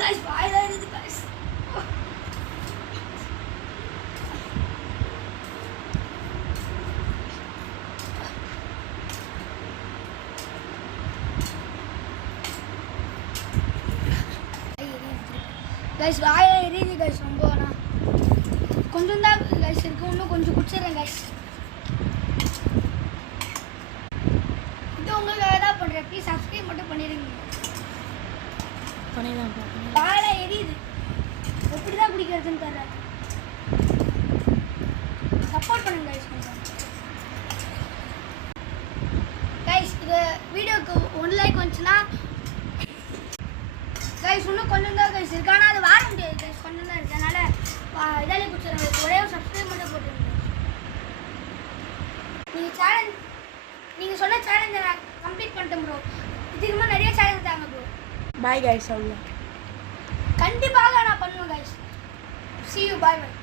guys फायदा है guys guys வாயே எரியுது गाइस ரொம்பனா கொஞ்சம் தான் गाइस இருக்கு இன்னும் கொஞ்சம் குடிச்சறேன் गाइस இது உங்களுக்காக தான் பண்றேன் ப்ளீஸ் சப்ஸ்கிரைப் மட்டும் பண்ணிருங்க பண்ணிடலாம் வாயே எரியுது எப்படி தான் குடிக்கிறதுன்னு தெரியல சப்போர்ட் பண்ணுங்க गाइस கொஞ்சம் गाइस இந்த வீடியோக்கு 1 லைக் வந்துச்சுனா गाइस இன்னும் கொஞ்சம் தான் गाइस இருக்கு ஆனா அது வார முடியாது गाइस கொஞ்சம் தான் இருக்கு அதனால இதாலே குடிச்சறேன் ஒரே ஒரு சப்ஸ்கிரைப் மட்டும் போட்டுருங்க நீங்க சொன்ன சேலஞ்சை நான் கம்ப்ளீட் பண்ணிட்டேன் ப்ரோ இதுக்கு மேல நிறைய சேலஞ்ச் தாங்க ப்ரோ பை गाइस அவ்வளவு கண்டிப்பாக நான் பண்ணுவேன் guys see you bye bye